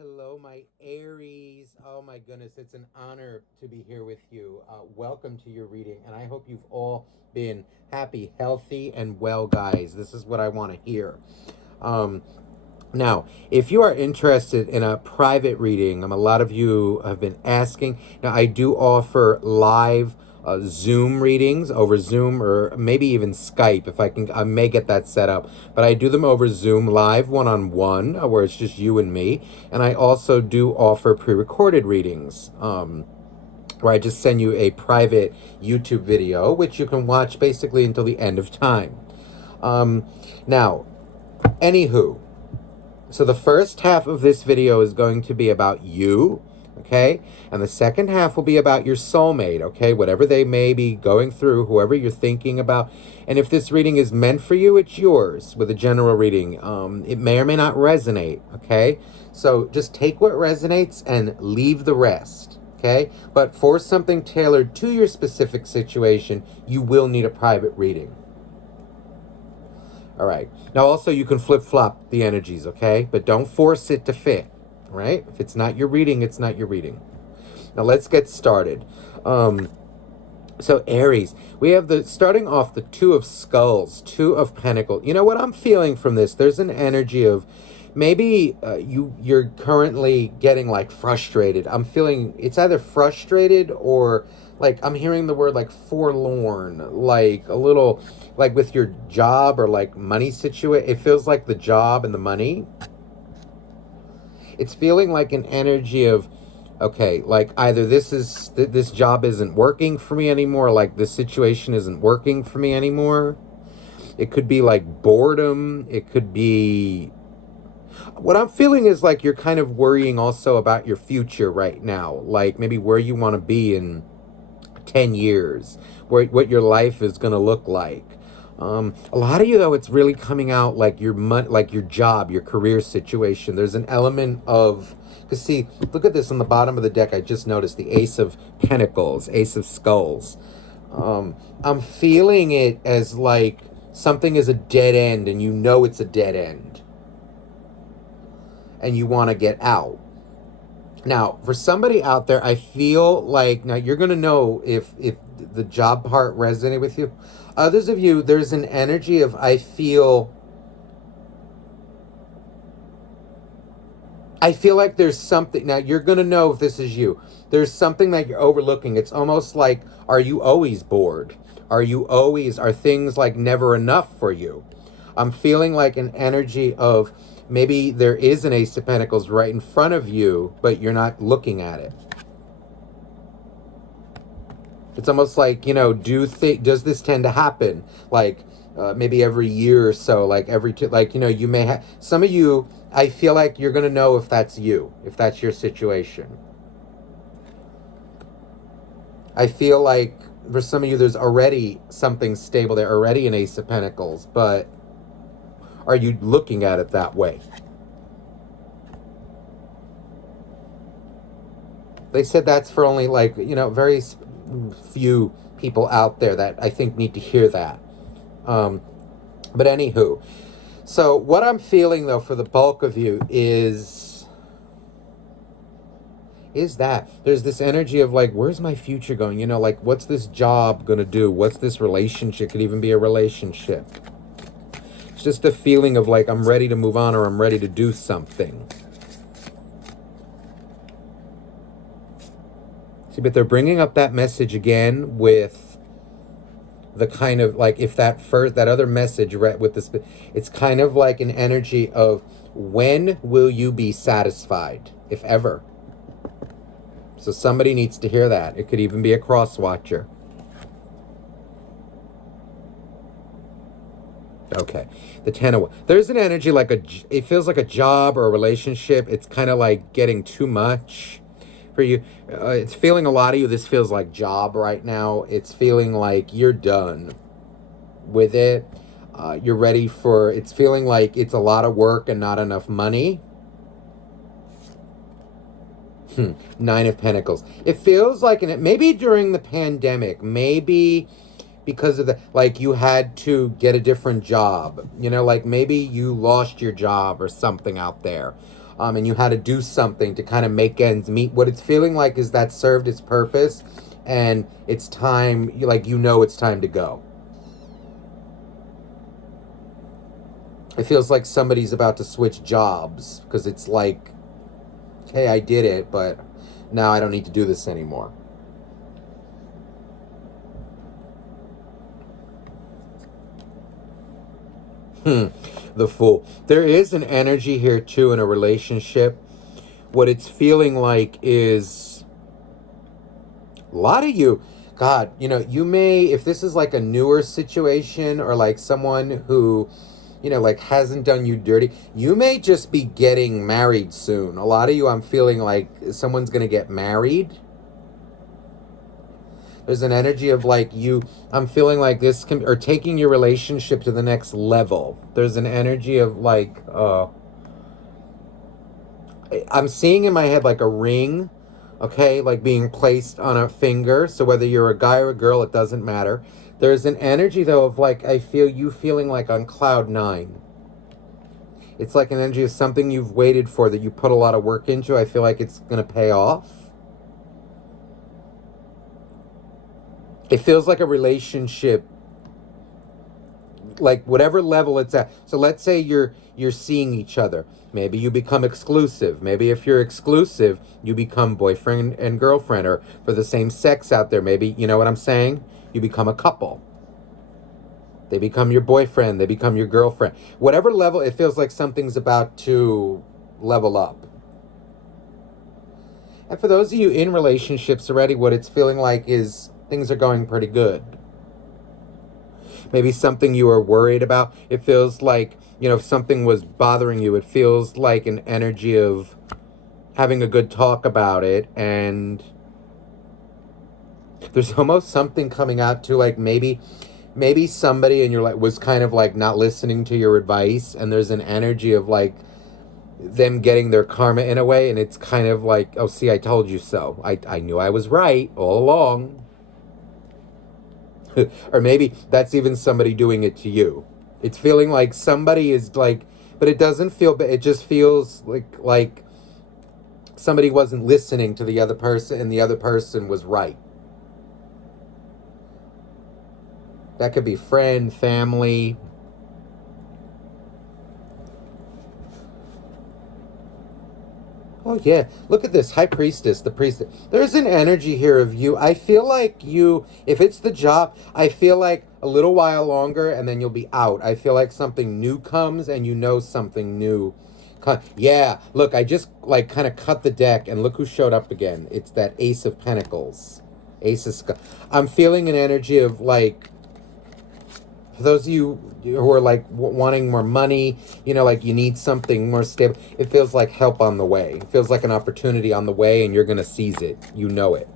Hello, my Aries. Oh my goodness, it's an honor to be here with you. Welcome to your reading, and I hope you've all been happy, healthy, and well, guys. This is what I want to hear. Um, Now, if you are interested in a private reading, a lot of you have been asking. Now, I do offer live Zoom readings over Zoom or maybe even Skype if I can. I may get that set up, but I do them over Zoom live one-on-one where it's just you and me. And I also do offer pre-recorded readings. Where I just send you a private YouTube video, which you can watch basically until the end of time. Now, anywho, so the first half of this video is going to be about you, okay? And the second half will be about your soulmate, okay? Whatever they may be going through, whoever you're thinking about. And if this reading is meant for you, it's yours with a general reading. It may or may not resonate, okay? So just take what resonates and leave the rest, okay? But for something tailored to your specific situation, you will need a private reading. All right. Now, also, you can flip-flop the energies, okay? But don't force it to fit, right? If it's not your reading, it's not your reading. Now, let's get started. So, Aries, we have starting off the Two of Skulls, Two of Pentacles. You know what I'm feeling from this? There's an energy of maybe you're currently getting, like, frustrated. I'm feeling it's either frustrated or, like, I'm hearing the word, like, forlorn, like a little, like with your job or like money situation. It feels like the job and the money. It's feeling like an energy of, okay, like either this job isn't working for me anymore, like this situation isn't working for me anymore. It could be like boredom. It could be, what I'm feeling is like you're kind of worrying also about your future right now, like maybe where you want to be in 10 years, what your life is going to look like. A lot of you, though, it's really coming out like like your job, your career situation. There's an element of, because see, look at this on the bottom of the deck. I just noticed the Ace of Pentacles, Ace of Skulls. I'm feeling it as like something is a dead end, and you know it's a dead end, and you want to get out. Now, for somebody out there, I feel like now you're gonna know if the job part resonated with you. Others of you, there's an energy of I feel like there's something. Now you're gonna know if this is you. There's something that you're overlooking. It's almost like, are you always bored? Are things like never enough for you? I'm feeling like an energy of maybe there is an Ace of Pentacles right in front of you, but you're not looking at it. It's almost like, does this tend to happen? Like, maybe every year or so, like every two, like, you may have, some of you, I feel like you're going to know if that's you, if that's your situation. I feel like for some of you, there's already something stable there, already an Ace of Pentacles, but are you looking at it that way? They said that's for only like, very few people out there that I think need to hear that. But anywho, so what I'm feeling though for the bulk of you is that there's this energy of like, where's my future going? Like, what's this job gonna do? What's this relationship? Could even be a relationship. It's just a feeling of like, I'm ready to move on, or I'm ready to do something. See, but they're bringing up that message again with the kind of like, if that other message with this, it's kind of like an energy of, when will you be satisfied, if ever? So somebody needs to hear that. It could even be a Crosswatcher. Okay. The Ten of, there's an energy like it feels like a job or a relationship. It's kind of like getting too much for you. It's feeling, a lot of you, this feels like job right now. It's feeling like you're done with it. You're ready for, it's feeling like it's a lot of work and not enough money. Nine of Pentacles. It feels like, and it maybe during the pandemic, maybe because of the, like, you had to get a different job, you know, like maybe you lost your job or something out there, and you had to do something to kind of make ends meet. What it's feeling like is that served its purpose, and it's time, like, you know, it's time to go. It feels like somebody's about to switch jobs because it's like, hey, I did it, but now I don't need to do this anymore. The Fool. There is an energy here too in a relationship. What it's feeling like is a lot of you, God, you know, you may, if this is like a newer situation or like someone who, you know, like hasn't done you dirty, you may just be getting married soon. A lot of you, I'm feeling like someone's going to get married. There's an energy of like you, I'm feeling like this can, or taking your relationship to the next level. There's an energy of like, I'm seeing in my head like a ring, okay, like being placed on a finger. So whether you're a guy or a girl, it doesn't matter. There's an energy though of like, I feel you feeling like on cloud nine. It's like an energy of something you've waited for that you put a lot of work into. I feel like it's going to pay off. It feels like a relationship, like whatever level it's at. So let's say you're seeing each other. Maybe you become exclusive. Maybe if you're exclusive, you become boyfriend and girlfriend, or for the same sex out there. Maybe, you know what I'm saying? You become a couple. They become your boyfriend. They become your girlfriend. Whatever level, it feels like something's about to level up. And for those of you in relationships already, what it's feeling like is things are going pretty good. Maybe something you were worried about. It feels like, you know, if something was bothering you, it feels like an energy of having a good talk about it. And there's almost something coming out to like maybe somebody in your life was kind of like not listening to your advice, and there's an energy of like them getting their karma in a way, and it's kind of like, oh, see, I told you so. I knew I was right all along. Or maybe that's even somebody doing it to you. It's feeling like somebody is like, but it doesn't feel, but it just feels like somebody wasn't listening to the other person and the other person was right. That could be friend, family. Oh yeah, look at this High Priestess, the priestess. There's an energy here of you. I feel like you, if it's the job, I feel like a little while longer and then you'll be out. I feel like something new comes and you know something new. Yeah, look, I just like kind of cut the deck and look who showed up again. It's that Ace of Pentacles. Ace of Sc- I'm feeling an energy of like, for those of you who are like wanting more money, you know, like you need something more stable, it feels like help on the way. It feels like an opportunity on the way and you're going to seize it. You know it.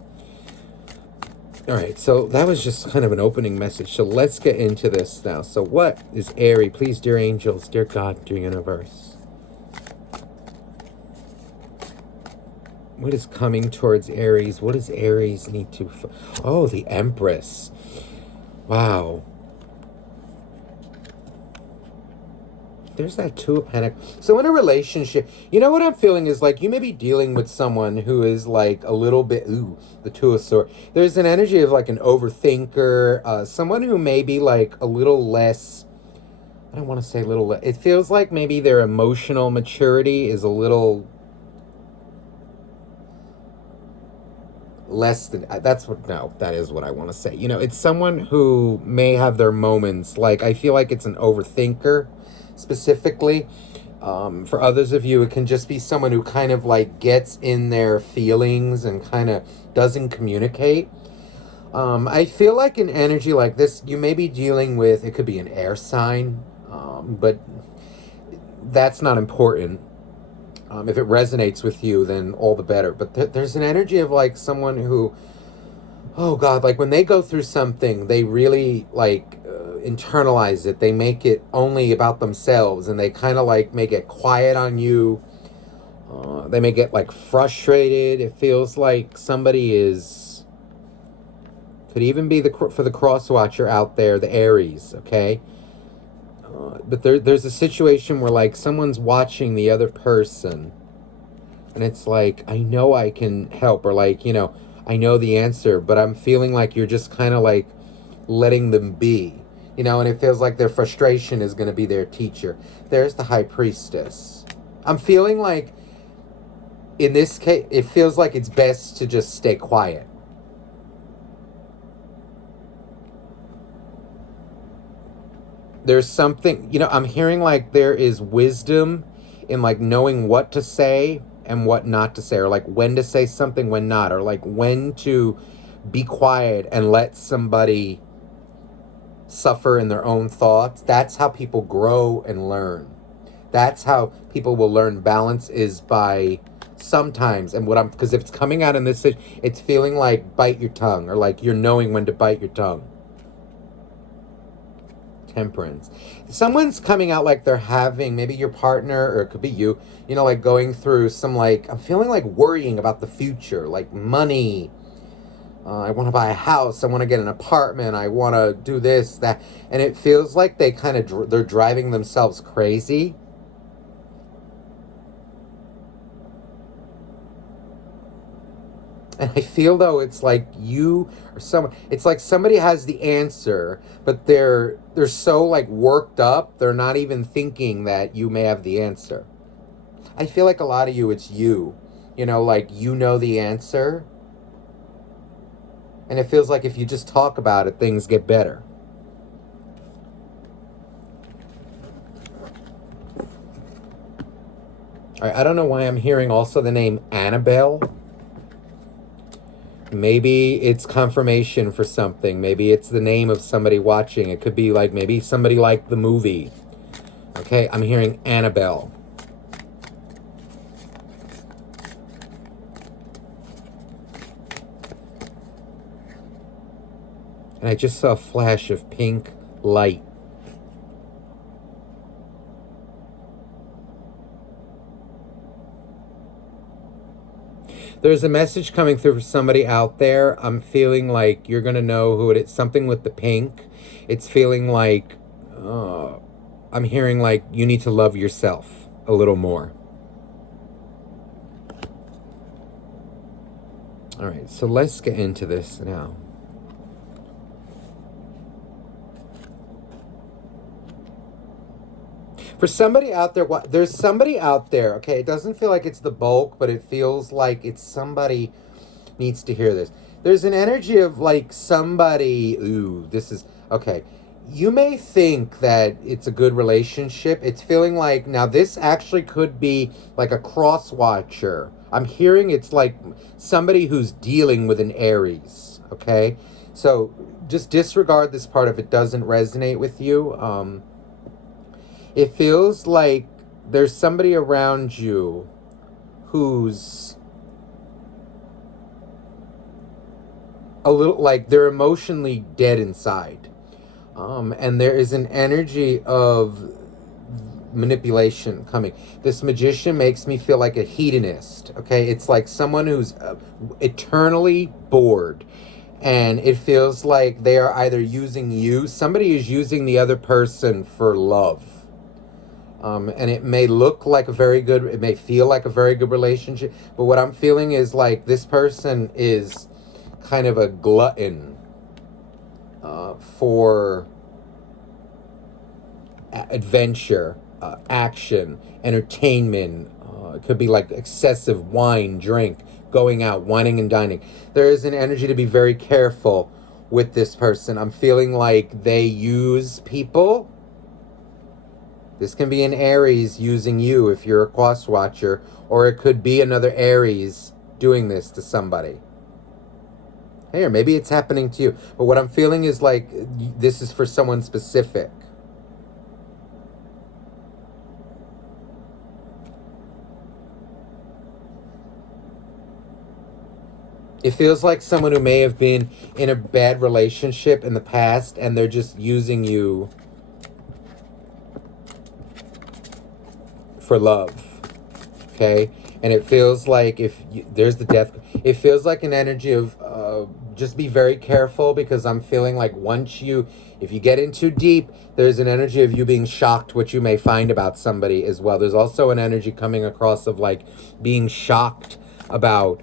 All right, so that was just kind of an opening message. So let's get into this now. So what is Aries? Please, dear angels, dear God, dear universe, what is coming towards Aries? What does Aries need to... Oh, the Empress. Wow. There's that Two of Pentacles. So in a relationship, you know what I'm feeling is like you may be dealing with someone who is like a little bit, the Two of Swords. There's an energy of like an overthinker, someone who may be like a little less, I don't want to say little less, it feels like maybe their emotional maturity is a little less than, that's what, no, that is what I want to say. You know, it's someone who may have their moments, like I feel like it's an overthinker specifically. For others of you, it can just be someone who kind of like gets in their feelings and kind of doesn't communicate. I feel like an energy like this, you may be dealing with, it could be an air sign, but that's not important. If it resonates with you, then all the better. But there's an energy of like someone who, oh God, like when they go through something, they really like internalize it. They make it only about themselves, and they kind of like make it quiet on you. They may get like frustrated. It feels like somebody is, Could even be for the Crosswatcher out there, the Aries, okay? But there's a situation where, like, someone's watching the other person, and it's like, I know I can help, or like, you know, I know the answer, but I'm feeling like you're just kind of like letting them be, you know, and it feels like their frustration is going to be their teacher. There's the High Priestess. I'm feeling like, in this case, it feels like it's best to just stay quiet. There's something, you know, I'm hearing like there is wisdom in like knowing what to say and what not to say, or like when to say something, when not, or like when to be quiet and let somebody suffer in their own thoughts. That's how people grow and learn. That's how people will learn balance, is by sometimes, and what I'm, because if it's coming out in this, it's feeling like bite your tongue, or like you're knowing when to bite your tongue. Temperance. Someone's coming out like they're having, maybe your partner, or it could be you, you know, like going through some, like, I'm feeling like worrying about the future, like money. I want to buy a house. I want to get an apartment. I want to do this, that. And it feels like they kind of, they're driving themselves crazy. And I feel, though, it's like you or someone, it's like somebody has the answer, but they're so like worked up, they're not even thinking that you may have the answer. I feel like a lot of you, it's you know, like, you know the answer. And it feels like if you just talk about it, things get better. All right, I don't know why I'm hearing also the name Annabelle. Maybe it's confirmation for something. Maybe it's the name of somebody watching. It could be like, maybe somebody liked the movie. Okay, I'm hearing Annabelle. And I just saw a flash of pink light. There's a message coming through for somebody out there. I'm feeling like you're going to know who it is. Something with the pink. It's feeling like, I'm hearing like you need to love yourself a little more. All right, so let's get into this now. For somebody out there, there's somebody out there, okay? It doesn't feel like it's the bulk, but it feels like it's somebody needs to hear this. There's an energy of like somebody, this is, okay. You may think that it's a good relationship. It's feeling like, now this actually could be like a Crosswatcher. I'm hearing it's like somebody who's dealing with an Aries, okay? So just disregard this part if it doesn't resonate with you. It feels like there's somebody around you who's a little, like, they're emotionally dead inside. And there is an energy of manipulation coming. This magician makes me feel like a hedonist, okay? It's like someone who's eternally bored. And it feels like they are either using you, somebody is using the other person for love. And it may look like it may feel like a very good relationship, but what I'm feeling is like this person is kind of a glutton for adventure, action, entertainment. It could be like excessive wine, drink, going out, wining and dining. There is an energy to be very careful with this person. I'm feeling like they use people. This can be an Aries using you if you're a Crosswatcher, or it could be another Aries doing this to somebody. Hey, or maybe it's happening to you. But what I'm feeling is like this is for someone specific. It feels like someone who may have been in a bad relationship in the past and they're just using you for love. okay? And it feels like there's the death. It feels like an energy of just be very careful, because I'm feeling like if you get in too deep, there's an energy of you being shocked what you may find about somebody as well. There's also an energy coming across of like being shocked about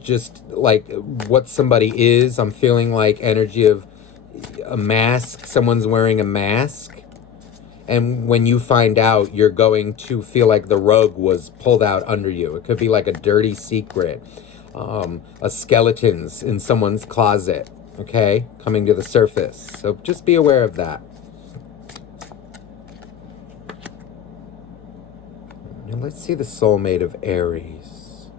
just like what somebody is. I'm feeling like energy of a mask. Someone's wearing a mask. And when you find out, you're going to feel like the rug was pulled out under you. It could be like a dirty secret, a skeletons in someone's closet, okay, coming to the surface. So just be aware of that. Now let's see the soulmate of Aries.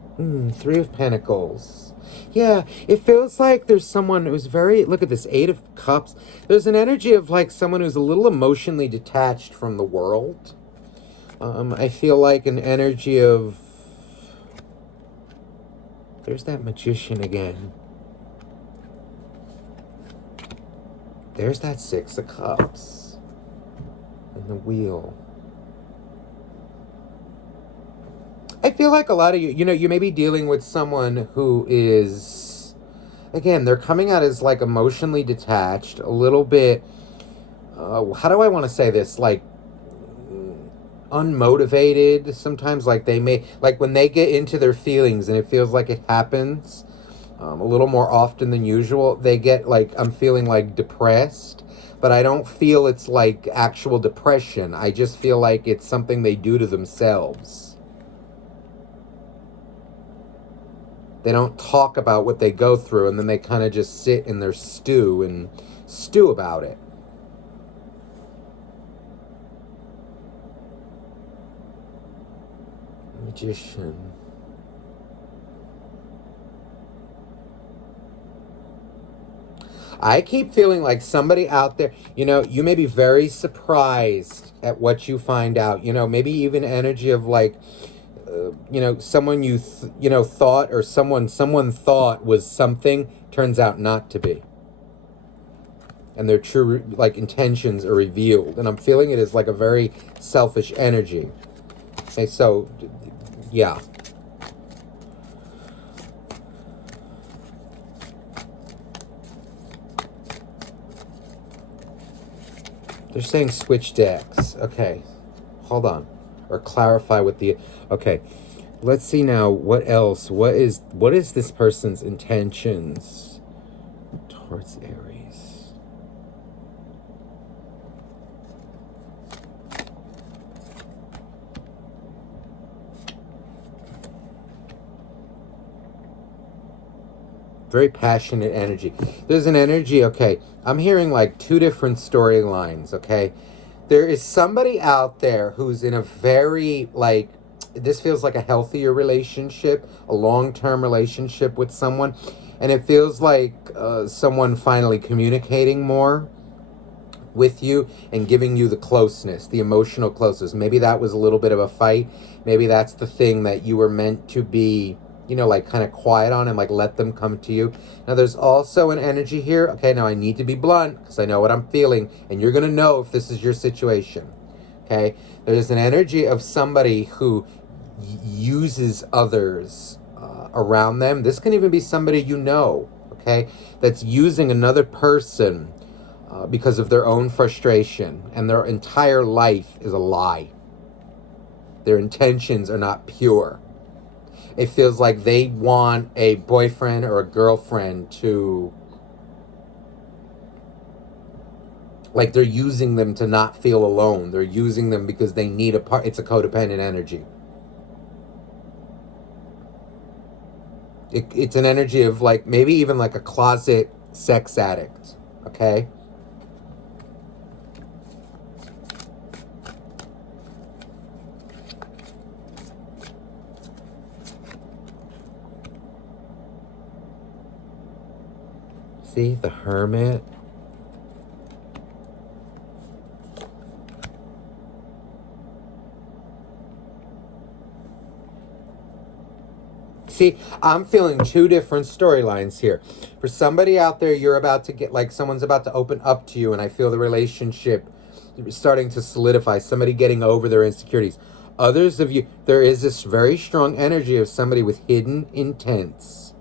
Three of Pentacles. Yeah, it feels like there's someone who's look at this, 8 of Cups. There's an energy of like someone who's a little emotionally detached from the world. I feel like an energy of, there's that Magician again. There's that 6 of Cups. And the Wheel. I feel like a lot of you may be dealing with someone who is, again, they're coming out as like emotionally detached, a little bit, how do I want to say this? Like unmotivated. Sometimes like they may, like when they get into their feelings and it feels like it happens a little more often than usual, they get like, I'm feeling like depressed, but I don't feel it's like actual depression. I just feel like it's something they do to themselves. They don't talk about what they go through, and then they kind of just sit in their stew and stew about it. Magician. I keep feeling like somebody out there, you may be very surprised at what you find out. Maybe even energy of like, someone you thought, or someone thought was something, turns out not to be, and their true like intentions are revealed. And I'm feeling it as like a very selfish energy. Okay, so yeah. They're saying switch decks. Okay, hold on, or clarify with the. Okay, let's see now. What else? What is this person's intentions towards Aries? Very passionate energy. There's an energy, okay, I'm hearing like 2 different storylines, okay? There is somebody out there who's in a very, like, this feels like a healthier relationship, a long-term relationship with someone, and it feels like someone finally communicating more with you and giving you the closeness, the emotional closeness. Maybe that was a little bit of a fight. Maybe that's the thing that you were meant to be, like kind of quiet on, and like let them come to you. Now there's also an energy here. Okay, now I need to be blunt because I know what I'm feeling, and you're going to know if this is your situation. Okay, there's an energy of somebody who uses others around them. This can even be somebody okay, that's using another person because of their own frustration, and their entire life is a lie. Their intentions are not pure. It feels like they want a boyfriend or a girlfriend to, like they're using them to not feel alone. They're using them because they need it's a codependent energy. It's an energy of like, maybe even like a closet sex addict, okay? See, the Hermit. See, I'm feeling 2 different storylines here. For somebody out there, you're about to get, like someone's about to open up to you, and I feel the relationship starting to solidify, somebody getting over their insecurities. Others of you, there is this very strong energy of somebody with hidden intents.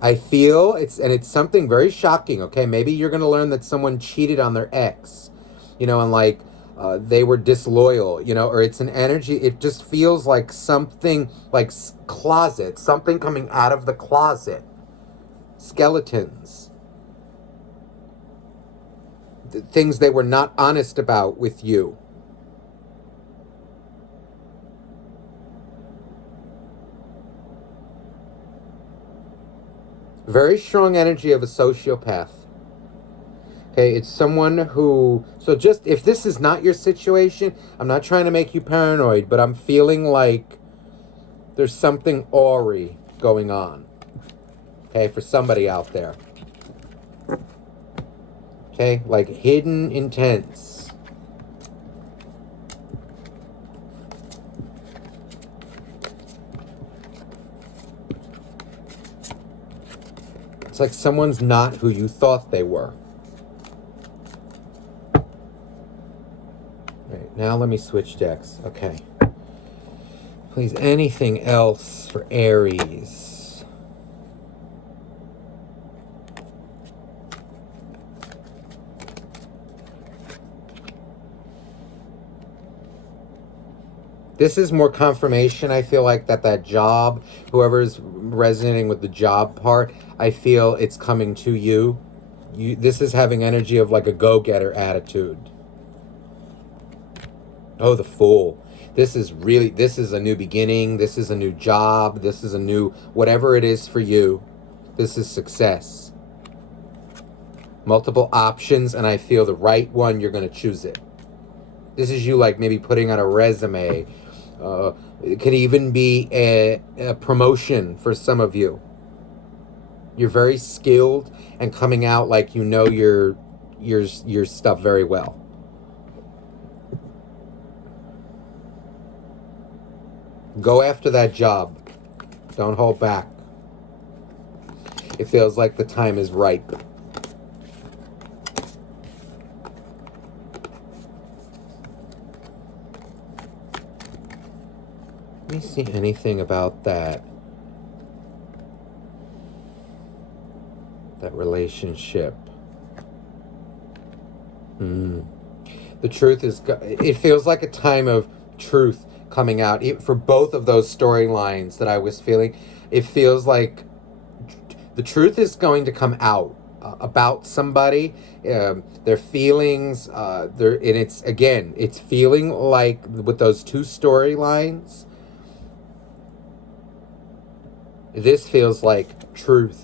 I feel it's something very shocking, okay? Maybe you're going to learn that someone cheated on their ex, and like they were disloyal, or it's an energy. It just feels like something like closet, something coming out of the closet. Skeletons. Things they were not honest about with you. Very strong energy of a sociopath. Okay, it's someone who... So just, if this is not your situation, I'm not trying to make you paranoid, but I'm feeling like there's something awry going on. Okay, for somebody out there. Okay, like hidden intents. It's like someone's not who you thought they were. Right, now let me switch decks. Okay. Please, anything else for Aries? This is more confirmation, I feel like, that job, whoever's resonating with the job part, I feel it's coming to you. This is having energy of like a go-getter attitude. Oh, the Fool. This is a new beginning. This is a new job. This is a new, whatever it is for you. This is success. Multiple options, and I feel the right one, you're going to choose it. This is you like maybe putting on a resume. It could even be a promotion for some of you. You're very skilled and coming out like you know your stuff very well. Go after that job. Don't hold back. It feels like the time is ripe. Let me see anything about that relationship. The truth is, it feels like a time of truth coming out for both of those storylines that I was feeling. It feels like the truth is going to come out about somebody, their feelings, and it's feeling like with those two storylines, this feels like truth.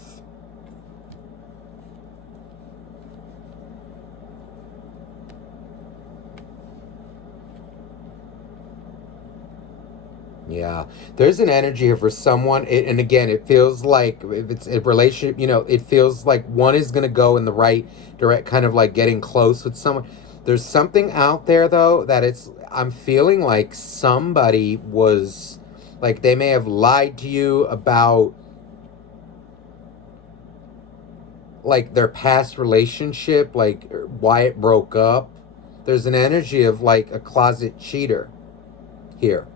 Yeah, there's an energy here for someone, and again, it feels like if it's a relationship, it feels like one is going to go in the right direct, kind of like getting close with someone. There's something out there, though, that I'm feeling like somebody was, like they may have lied to you about, like their past relationship, like why it broke up. There's an energy of like a closet cheater here.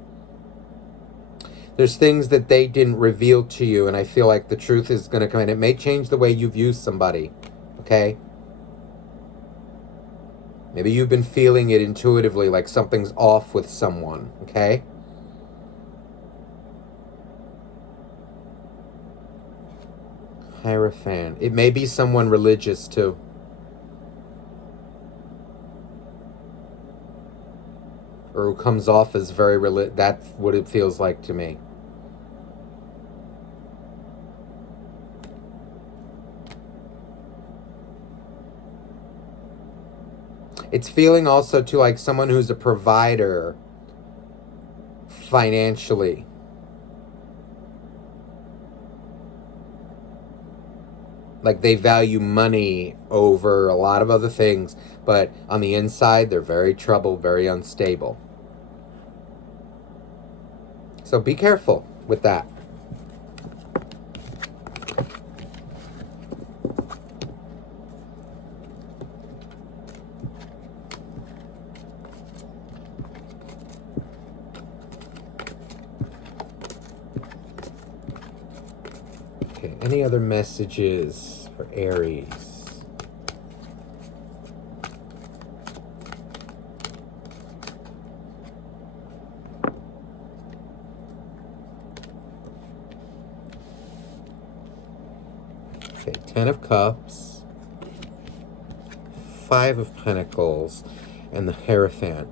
There's things that they didn't reveal to you, and I feel like the truth is going to come in. It may change the way you view somebody, okay? Maybe you've been feeling it intuitively, like something's off with someone, okay? Hierophant. It may be someone religious, too. Or who comes off as very religious. That's what it feels like to me. It's feeling also to like someone who's a provider financially. Like they value money over a lot of other things, but on the inside, they're very troubled, very unstable. So be careful with that. Okay, any other messages for Aries? Okay, 10 of Cups, 5 of Pentacles, and the Hierophant.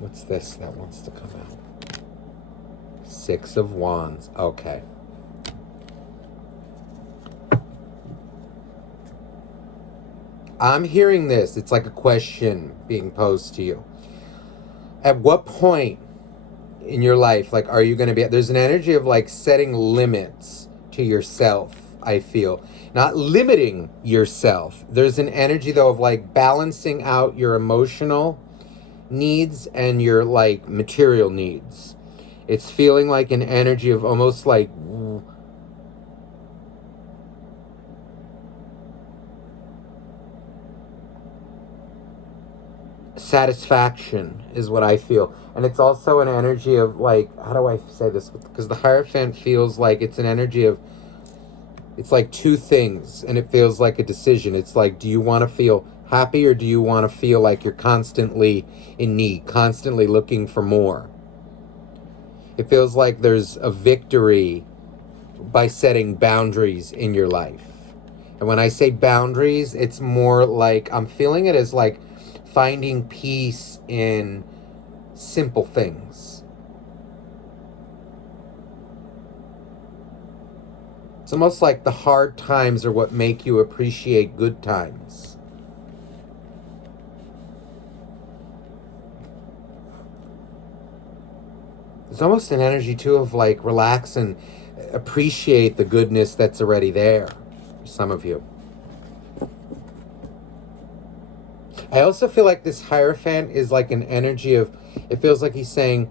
What's this that wants to come out? 6 of Wands. Okay. I'm hearing this. It's like a question being posed to you. At what point in your life, like, are you going to be... There's an energy of, like, setting limits to yourself, I feel. Not limiting yourself. There's an energy, though, of, like, balancing out your emotional needs and your, like, material needs. It's feeling like an energy of almost, like... satisfaction is what I feel. And it's also an energy of, like, how do I say this? Because the Hierophant feels like it's an energy of, it's like two things, and it feels like a decision. It's like, do you want to feel happy, or do you want to feel like you're constantly in need, constantly looking for more? It feels like there's a victory by setting boundaries in your life. And when I say boundaries, it's more like, I'm feeling it as like finding peace in simple things. It's almost like the hard times are what make you appreciate good times. There's almost an energy, too, of like relax and appreciate the goodness that's already there for some of you. I also feel like this Hierophant is like an energy of, it feels like he's saying,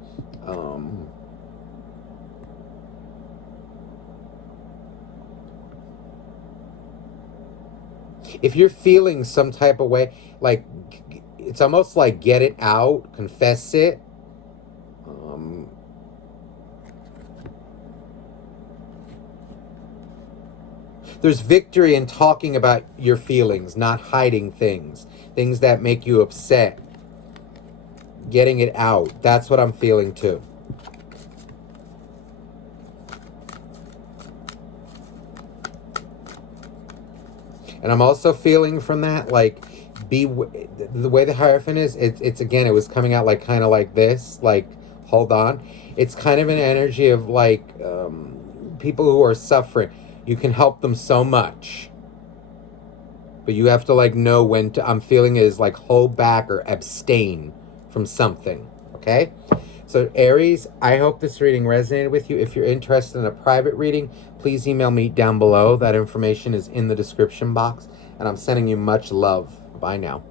if you're feeling some type of way, like, it's almost like get it out, confess it. There's victory in talking about your feelings, not hiding things that make you upset. Getting it out. That's what I'm feeling too. And I'm also feeling from that, like, the way the Hierophant is, it's again, it was coming out like kind of like this, like, hold on. It's kind of an energy of like people who are suffering. You can help them so much, but you have to like know when to, I'm feeling it is like hold back or abstain from something. Okay? So Aries, I hope this reading resonated with you. If you're interested in a private reading, please email me down below. That information is in the description box. And I'm sending you much love. Bye now.